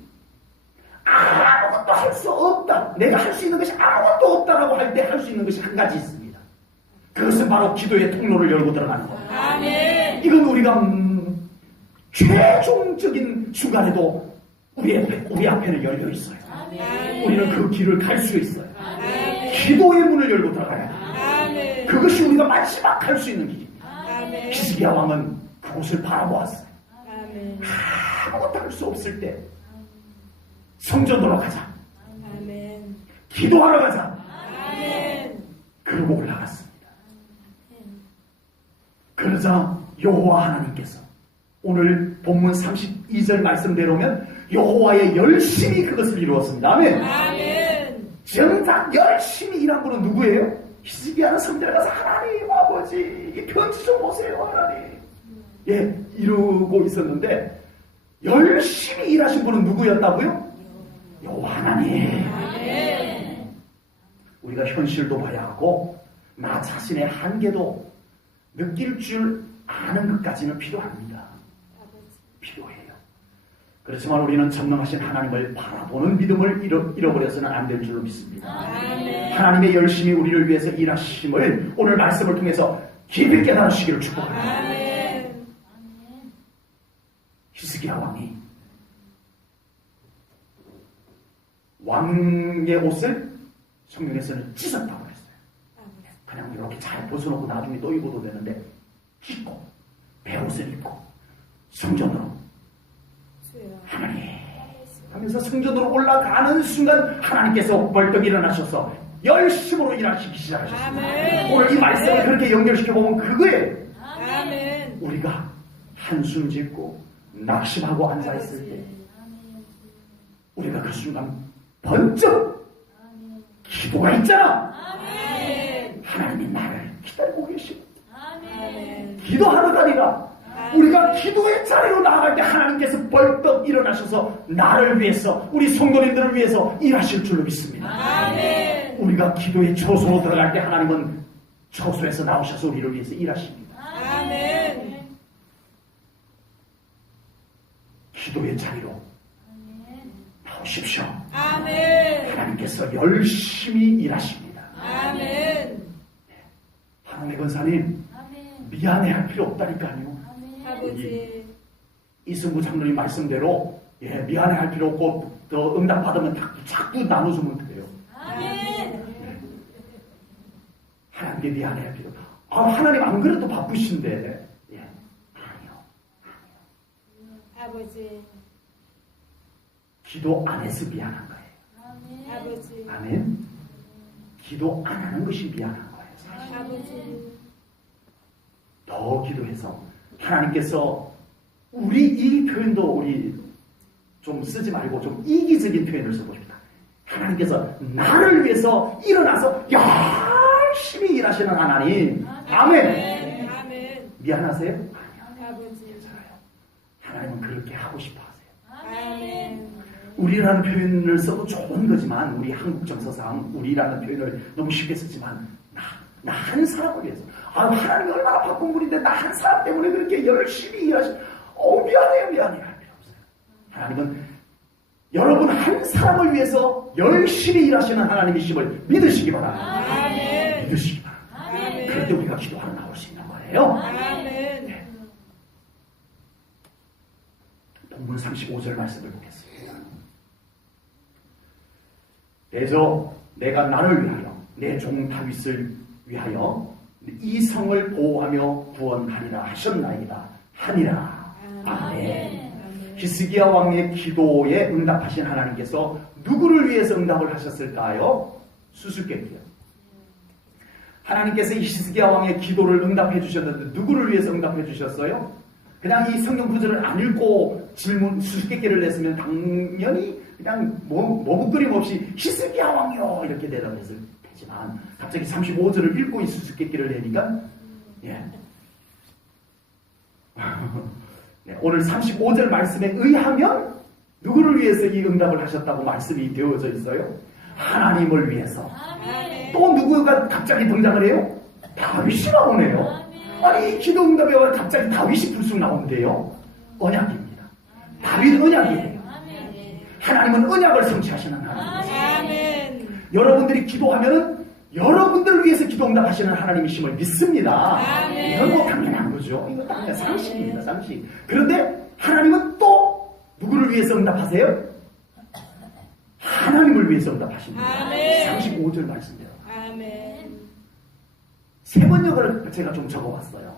아무것도 할 수 없다, 내가 할 수 있는 것이 아무것도 없다라고 할 때 할 수 있는 것이 한 가지 있습니다. 그것은 바로 기도의 통로를 열고 들어가는 겁니다. 이건 우리가 최종적인 순간에도 우리 앞에는 열려 있어요. 우리는 그 길을 갈 수 있어요. 기도의 문을 열고 들어가야 돼요. 그것이 우리가 마지막 할 수 있는 길입니다. 히스기야 왕은 그곳을 바라보았어요. 아무것도 할 수 없을 때 성전으로 가자, 기도하러 가자, 그러고 올라갔습니다. 그러자 여호와 하나님께서 오늘 본문 32절 말씀대로면 여호와의 열심히 그것을 이루었습니다. 아멘. 아멘. 정작 열심히 일한 분은 누구예요? 히스기야는 성전에 가서 하나님 아버지 이 편지 좀 보세요 하나님. 예, 이루고 있었는데 열심히 일하신 분은 누구였다고요? 여호와 하나님. 아멘. 우리가 현실도 봐야 하고 나 자신의 한계도 느낄 줄 아는 것까지는 필요합니다. 필요해요. 그렇지만 우리는 전능하신 하나님을 바라보는 믿음을 잃어버려서는 안 될 줄로 믿습니다. 아멘. 하나님의 열심히 우리를 위해서 일하심을 오늘 말씀을 통해서 깊이 깨달으시기를 축복합니다. 아멘. 히스기야 왕이 왕의 옷을 성경에서는 찢었다고 했어요. 그냥 이렇게 잘 벗어놓고 나중에 또 입어도 되는데 찢고 베옷을 입고 성전으로 하나님 하면서 성전으로 올라가는 순간 하나님께서 벌떡 일어나셔서 열심으로 일하시기 시작하셨습니다. 아멘. 오늘 이 말씀을 그렇게 연결시켜보면 그거예요. 아멘. 우리가 한숨 짓고 낙심하고 앉아있을 때 우리가 그 순간 번쩍 기도가 있잖아. 아멘. 하나님이 나를 기다리고 계시고 아멘. 기도하러 다니라. 우리가 기도의 자리로 나아갈 때 하나님께서 벌떡 일어나셔서 나를 위해서 우리 성도님들을 위해서 일하실 줄로 믿습니다. 아멘. 우리가 기도의 초소로 들어갈 때 하나님은 초소에서 나오셔서 우리를 위해서 일하십니다. 아멘. 기도의 자리로 나오십시오. 아멘. 하나님께서 열심히 일하십니다. 아멘. 하나님의 권사님 미안해할 필요 없다니까요. 아버지. 이승구 장로님 말씀대로 미안해할 필요 없고 더 응답받으면 자꾸 나눠주면 돼요. 아멘. 하나님께 미안해할 필요 하나님 안 그래도 바쁘신데 아니요. 아버지. 기도 안 해서 미안한 거예요. 아버지. 아멘. 기도 안 하는 것이 미안한 거예요. 사실. 아버지. 더 기도해서 하나님께서 우리 이 표현도 우리 좀 쓰지 말고 좀 이기적인 표현을 써봅시다. 하나님께서 나를 위해서 일어나서 열심히 일하시는 하나님. 아멘. 아멘. 미안하세요? 아니요. 아버지. 괜찮아요. 하나님은 그렇게 하고 싶어 하세요. 아멘. 우리라는 표현을 써도 좋은 거지만 우리 한국 정서상 우리라는 표현을 너무 쉽게 쓰지만 나 한 사람을 위해서 하나님이 얼마나 바쁜 분인데 나 한 사람 때문에 그렇게 열심히 일하시 미안해요 할 필요 없어요. 하나님은 여러분 한 사람을 위해서 열심히 일하시는 하나님이심을 믿으시기 바랍니다. 아멘. 믿으시기 바랍니다. 아멘. 그럴 때 우리가 기도하러 나올 수 있는 거예요. 아멘. 본문 35절 말씀을 보겠습니다. 대저 내가 나를 위하여 내 종 다윗을 위하여 이 성을 보호하며 구원하리라 하셨나이다 하니라. 아멘. 히스기야 왕의 기도에 응답하신 하나님께서 누구를 위해서 응답을 하셨을까요? 수수께끼요. 하나님께서 히스기야 왕의 기도를 응답해 주셨는데 누구를 위해서 응답해 주셨어요? 그냥 이 성경 구절을 안 읽고 질문 수수께끼를 냈으면 당연히 그냥 머뭇거림 없이 히스기야 왕이요 이렇게 대답했을 테지만 갑자기 35절을 읽고 이 수수께끼를 내니까 네, 오늘 35절 말씀에 의하면 누구를 위해서 이 응답을 하셨다고 말씀이 되어져 있어요? 하나님을 위해서. 아멘. 또 누구가 갑자기 등장을 해요? 다윗이 나오네요. 아니 이 기도 응답에 왜 갑자기 다윗이 불쑥 나온대요? 언약입니다. 다윗 언약이에요. 하나님은 언약을 성취하시는 하나님이세요. 아멘. 여러분들이 기도하면은 여러분들을 위해서 기도 응답하시는 하나님이심을 믿습니다. 아멘. 이건 뭐 당연한 거죠. 이거 당연한 상식입니다. 상식. 그런데 하나님은 또 누구를 위해서 응답하세요? 하나님을 위해서 응답하십니다. 아멘. 35절 말씀대로. 아멘. 세 번역을 제가 좀 적어봤어요.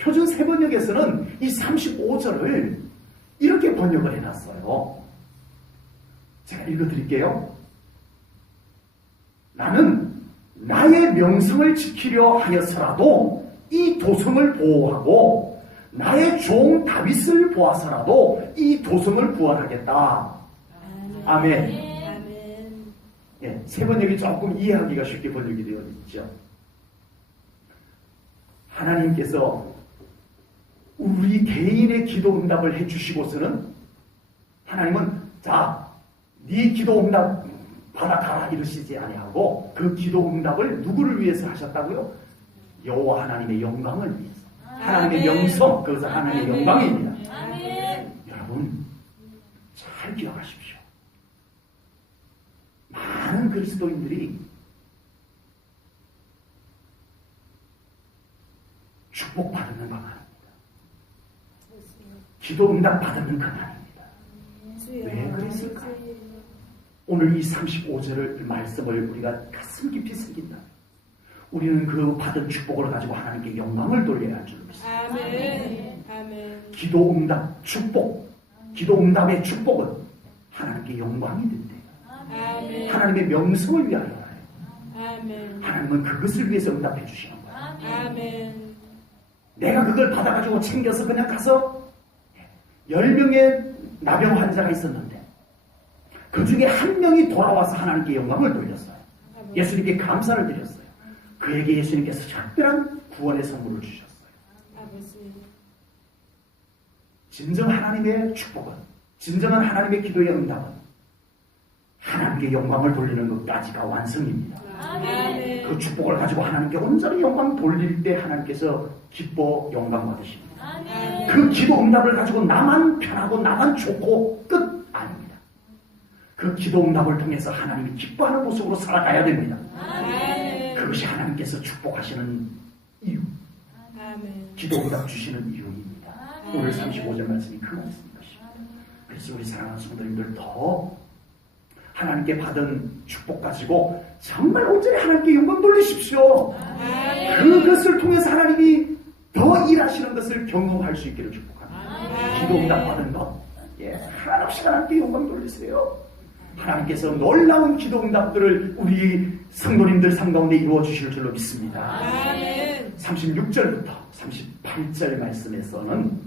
표준 세 번역에서는 이 35절을 이렇게 번역을 해놨어요. 제가 읽어드릴게요. 나는 나의 명성을 지키려 하여서라도 이 이 도성을 보호하고 나의 종 다윗을 보아서라도 이 도성을 구원하겠다. 아멘. 아멘. 예, 세 번역이 조금 이해하기가 쉽게 번역이 되어 있죠. 하나님께서 우리 개인의 기도 응답을 해주시고서는 하나님은 자, 네 기도 응답 받아가라 이러시지 아니하고 그 기도 응답을 누구를 위해서 하셨다고요? 여호와 하나님의 영광을 위해서. 하나님의 명성, 그것은 하나님의 영광입니다. 아멘. 여러분 잘 기억하십시오. 많은 그리스도인들이 축복받는 건 아닙니다. 기도 응답 받는 건 아닙니다. 왜 그랬을까요? 오늘 이 35절을 말씀을 우리가 가슴 깊이 새긴다. 우리는 그 받은 축복을 가지고 하나님께 영광을 돌려야 할 줄 믿습니다. 아멘. 아멘. 기도 응답 축복, 기도 응답의 축복은 하나님께 영광이 된대요. 아멘. 하나님의 명성을 위하여 해요. 아멘. 하나님은 그것을 위해서 응답해 주시는 거예요. 아멘. 내가 그걸 받아가지고 챙겨서 그냥 가서 10명의 나병 환자가 있었는데 그 중에 한 명이 돌아와서 하나님께 영광을 돌렸어요. 예수님께 감사를 드렸어요. 그에게 예수님께서 특별한 구원의 선물을 주셨어요. 아버지. 진정 하나님의 축복은, 진정한 하나님의 기도의 응답은 하나님께 영광을 돌리는 것까지가 완성입니다. 아멘. 그 축복을 가지고 하나님께 온전히 영광 돌릴 때 하나님께서 기뻐 영광 받으십니다. 아멘. 그 기도 응답을 가지고 나만 편하고 나만 좋고 끝 아닙니다. 그 기도 응답을 통해서 하나님이 기뻐하는 모습으로 살아가야 됩니다. 아멘. 그것이 하나님께서 축복하시는 이유, 아멘. 기도 응답 주시는 이유입니다. 오늘 35절 말씀이 그 말씀인 것입니다. 그래서 우리 사랑하는 성도님들 더 하나님께 받은 축복 가지고 정말 온전히 하나님께 영광 돌리십시오. 그것을 통해서 하나님이 더 일하시는 것을 경험할 수 있기를 축복합니다. 기도 응답 받은 것, 한없이 하나님께 영광 돌리세요. 하나님께서 놀라운 기도 응답들을 우리 성도님들 삶 가운데 이루어 주실 줄로 믿습니다. 36절부터 38절 말씀에서는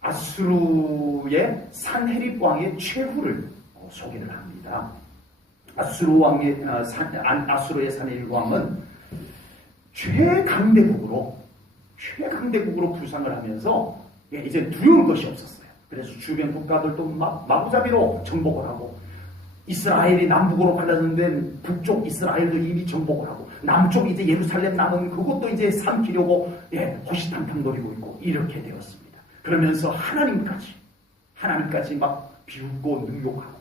아수르의 산헤립 왕의 최후를 소개를 합니다. 아수르의 산헤립 왕은 최강대국으로 부상을 하면서 이제 두려울 것이 없었어요. 그래서 주변 국가들도 마구잡이로 정복을 하고, 이스라엘이 남북으로 갈라졌는데 북쪽 이스라엘도 이미 정복을 하고, 남쪽 이제 예루살렘 남은 그것도 이제 삼키려고 호시탐탐 노리고 있고 이렇게 되었습니다. 그러면서 하나님까지 막 비웃고 능욕하고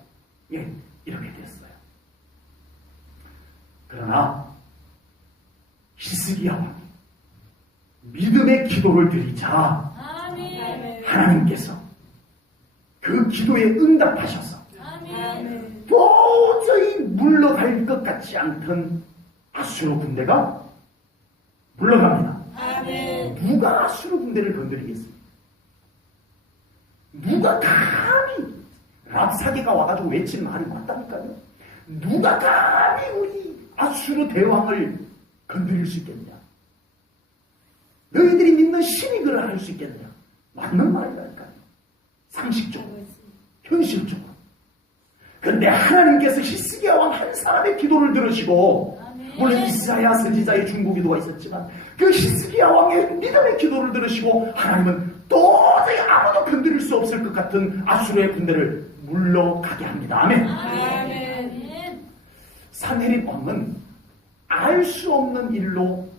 이렇게 됐어요. 그러나 히스기야 왕이 믿음의 기도를 드리자 하나님께서 그 기도에 응답하셔서 도저히 물러갈 것 같지 않던 아수르 군대가 물러갑니다. 누가 아수르 군대를 건드리겠습니까? 누가 감히 랍사게가 와가지고 외친 말이 맞다니까요. 누가 감히 우리 아수르 대왕을 건드릴 수 있겠냐? 너희들이 믿는 신이 그걸 할 수 있겠냐? 맞는 말이라니까요. 상식적으로, 현실적으로. 그런데 하나님께서 히스기야 왕 한 사람의 기도를 들으시고, 물론 이사야 선지자의 중보기도가 있었지만 그 히스기야 왕의 믿음의 기도를 들으시고 하나님은 도저히 아무도 건드릴 수 없을 것 같은 아수르의 군대를 물러가게 합니다. 아멘. 산헤립 왕은 알 수 없는 일로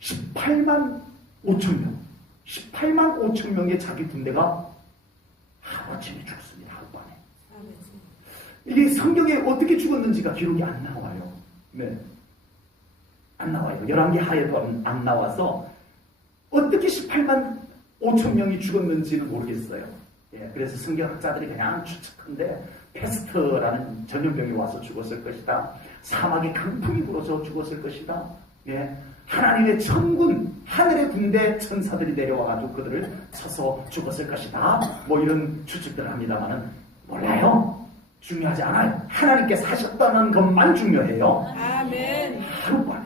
18만 5천 명의 자기 군대가 하루아침에 죽었습니다. 하룻밤에. 이게 성경에 어떻게 죽었는지가 기록이 안 나와요. 안 나와요. 11개 하에도 안 나와서 어떻게 18만 5천 명이 죽었는지는 모르겠어요. 그래서 성경학자들이 그냥 추측한데 페스트라는 전염병이 와서 죽었을 것이다. 사막에 강풍이 불어서 죽었을 것이다. 하나님의 천군, 하늘의 군대 천사들이 내려와가지고 그들을 쳐서 죽었을 것이다. 뭐 이런 추측들을 합니다만은 몰라요. 중요하지 않아요. 하나님께서 하셨다는 것만 중요해요. 아멘. 하룻밤에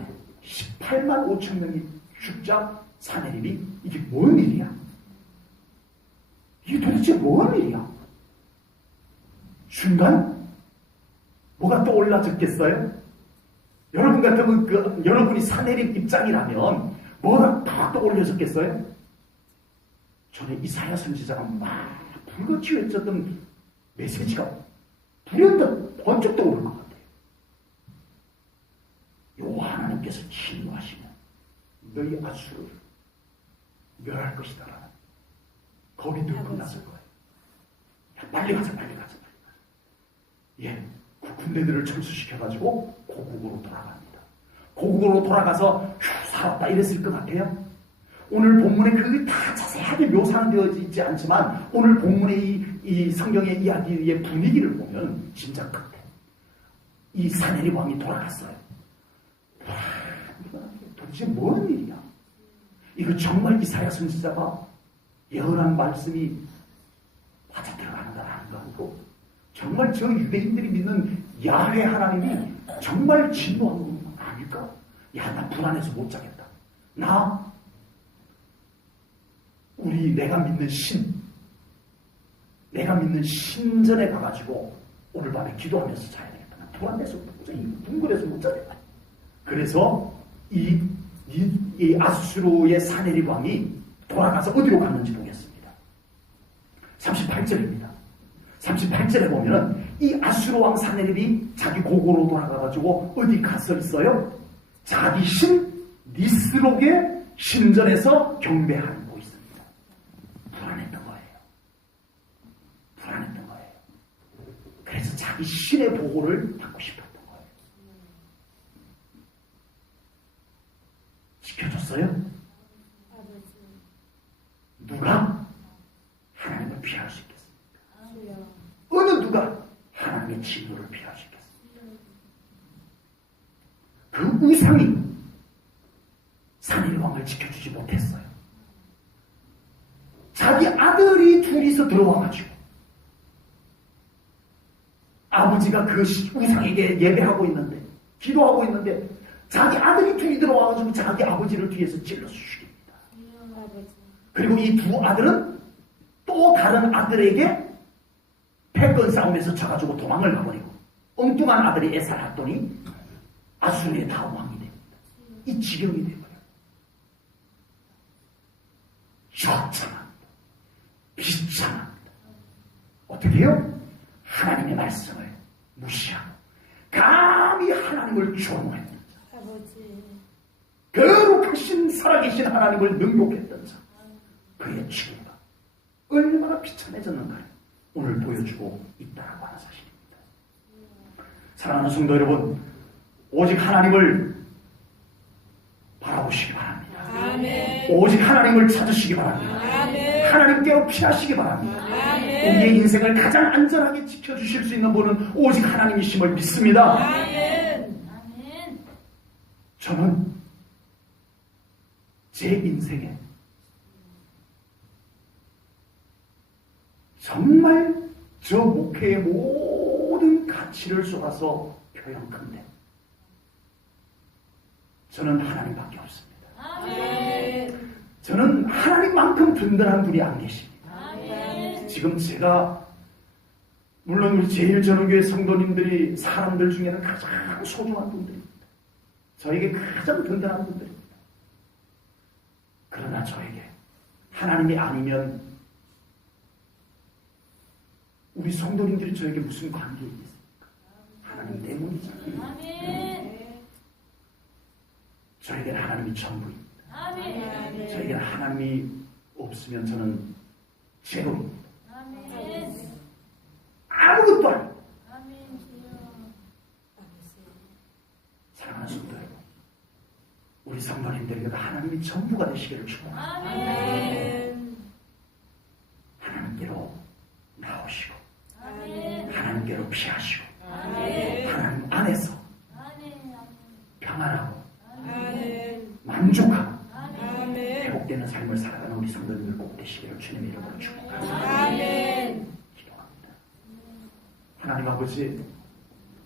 8만 5천 명이 죽자 산헤립이 이게 뭔 일이야? 이게 도대체 뭔 일이야? 순간 뭐가 떠올라졌겠어요? 여러분 같으면 여러분이 산헤립 입장이라면 뭐가 다 떠올려졌겠어요? 전에 이사야 선지자가 막 불같이 외쳤던 메시지가 불현듯 번쩍 떠오르는 것 같아요. 여호와 하나님께서 진노하시면 너희 아수를 멸할 것이다. 거기 늘 끝났을 거예요. 야, 빨리 가자. 예, 그 군대들을 철수시켜가지고 고국으로 돌아갑니다. 고국으로 돌아가서 살았다 이랬을 것 같아요. 오늘 본문에 그게 다 자세하게 묘사되어 있지 않지만 오늘 본문의 이 성경의 이야기의 분위기를 보면 진짜 끝에 이 산헤립 왕이 돌아갔어요. 와, 도대체 뭔 일이야? 이거 정말 이사야 선지자가 예언한 말씀이 맞아 들어가는 건 아닌가 하고 정말 저 유대인들이 믿는 야훼 하나님이 정말 진노한 건 아닐까? 야, 나 불안해서 못 자겠다. 내가 믿는 신전에 가가지고 오늘 밤에 기도하면서 자야 되겠다. 나 불안해서 둥글해서 못 자겠다. 그래서 이 아수르의 산헤립 왕이 돌아가서 어디로 갔는지 보겠습니다. 38절입니다. 38절에 보면은 이 아수르 왕 산헤립이 자기 고고로 돌아가가지고 어디 가서 있어요? 자기 신 니스록의 신전에서 경배하는 곳이 있습니다. 불안했던 거예요. 그래서 자기 신의 보호를 받고 싶었던 거예요. 지켜줬어요? 누가 하나님을 피할 수 있겠습니까? 어느 누가 하나님의 진노를 피할 수 있겠습니까? 그 우상이 산헤립 왕을 지켜주지 못했어요. 자기 아들이 둘이서 들어와가지고 아버지가 그 우상에게 예배하고 있는데 기도하고 있는데 자기 아들이 둘이 들어와가지고 자기 아버지를 뒤에서 찔러서 죽입니다. 그리고 이 두 아들은 또 다른 아들에게 패권 싸움에서 져가지고 도망을 가버리고 엉뚱한 아들이 에사를 했더니 아수르의 다음 왕이 됩니다. 이 지경이 되어버려요. 처참합니다. 비참합니다. 어떻게 해요? 하나님의 말씀을 무시하고 감히 하나님을 조롱했던 자, 거룩하신 살아계신 하나님을 능욕했던 자, 그의 죄가 얼마나 비참해졌는가를 오늘 보여주고 있다라고 하는 사실입니다. 사랑하는 성도 여러분, 오직 하나님을 바라보시기 바랍니다. 아멘. 오직 하나님을 찾으시기 바랍니다. 아멘. 하나님께로 피하시기 바랍니다. 아멘. 우리의 인생을 가장 안전하게 지켜주실 수 있는 분은 오직 하나님이심을 믿습니다. 아멘. 저는 제 인생에 정말 저 목회의 모든 가치를 쏟아서 표현컨대 저는 하나님밖에 없습니다. 아멘. 저는 하나님만큼 든든한 분이 안 계십니다. 아멘. 지금 제가 물론 우리 제일전원교회 성도님들이 사람들 중에는 가장 소중한 분들입니다. 저에게 가장 든든한 분들입니다. 그러나 저에게 하나님이 아니면 우리 성도님들이 저에게 무슨 관계가 있습니까? 하나님 때문이잖아요. 아멘. 저에게는 하나님이 전부입니다. 아멘. 저에게는 하나님이 없으면 저는 제로입니다. 아멘. 아무것도 아니고. 아멘. 사랑하는 성도 여러분, 우리 성도님들에게도 하나님이 전부가 되시기를 축원합니다. 아멘. 하나님께로 나오시고 아멘. 하나님께로 피하시고 아멘. 하나님 안에서 아멘. 평안하고 아멘. 만족하고 아멘. 회복되는 삶을 살아가는 우리 성도님들 꼭 되시기를 주님의 이름으로 축복합니다. 아멘. 기도합니다. 하나님 아버지,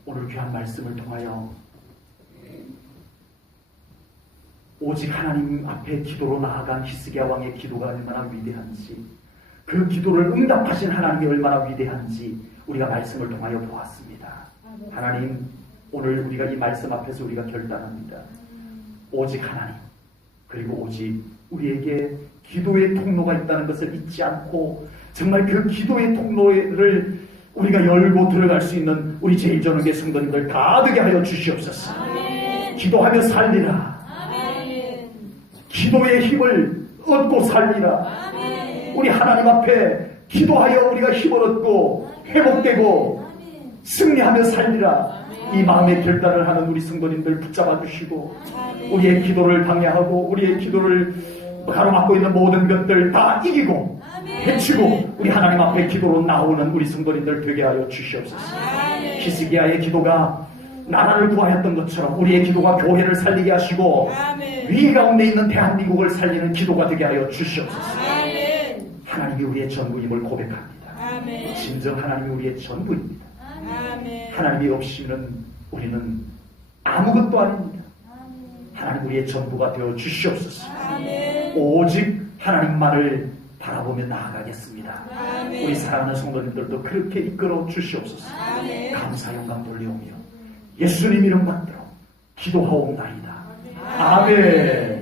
오늘 귀한 말씀을 통하여 오직 하나님 앞에 기도로 나아간 히스기야 왕의 기도가 얼마나 위대한지, 그 기도를 응답하신 하나님이 얼마나 위대한지 우리가 말씀을 통하여 보았습니다. 하나님, 오늘 우리가 이 말씀 앞에서 우리가 결단합니다. 오직 하나님, 그리고 오직 우리에게 기도의 통로가 있다는 것을 잊지 않고 정말 그 기도의 통로를 우리가 열고 들어갈 수 있는 우리 제일전원계 성도님들 가득히 하여 주시옵소서. 아멘. 기도하며 살리라. 아멘. 기도의 힘을 얻고 살리라. 아멘. 우리 하나님 앞에 기도하여 우리가 힘을 얻고 회복되고 승리하며 살리라. 이 마음의 결단을 하는 우리 성도님들 붙잡아 주시고 우리의 기도를 방해하고 우리의 기도를 가로막고 있는 모든 것들 다 이기고 해치고 우리 하나님 앞에 기도로 나오는 우리 성도님들 되게 하여 주시옵소서. 히스기야의 기도가 나라를 구하였던 것처럼 우리의 기도가 교회를 살리게 하시고 위기 가운데 있는 대한민국을 살리는 기도가 되게 하여 주시옵소서. 하나님이 우리의 전부임을 고백합니다. 진정 하나님이 우리의 전부입니다. 하나님이 없이는 우리는 아무것도 아닙니다. 하나님 우리의 전부가 되어 주시옵소서. 오직 하나님만을 바라보며 나아가겠습니다. 우리 사랑하는 성도님들도 그렇게 이끌어 주시옵소서. 감사 영광 돌리오며 예수님 이름 받들어 기도하옵나이다. 아멘.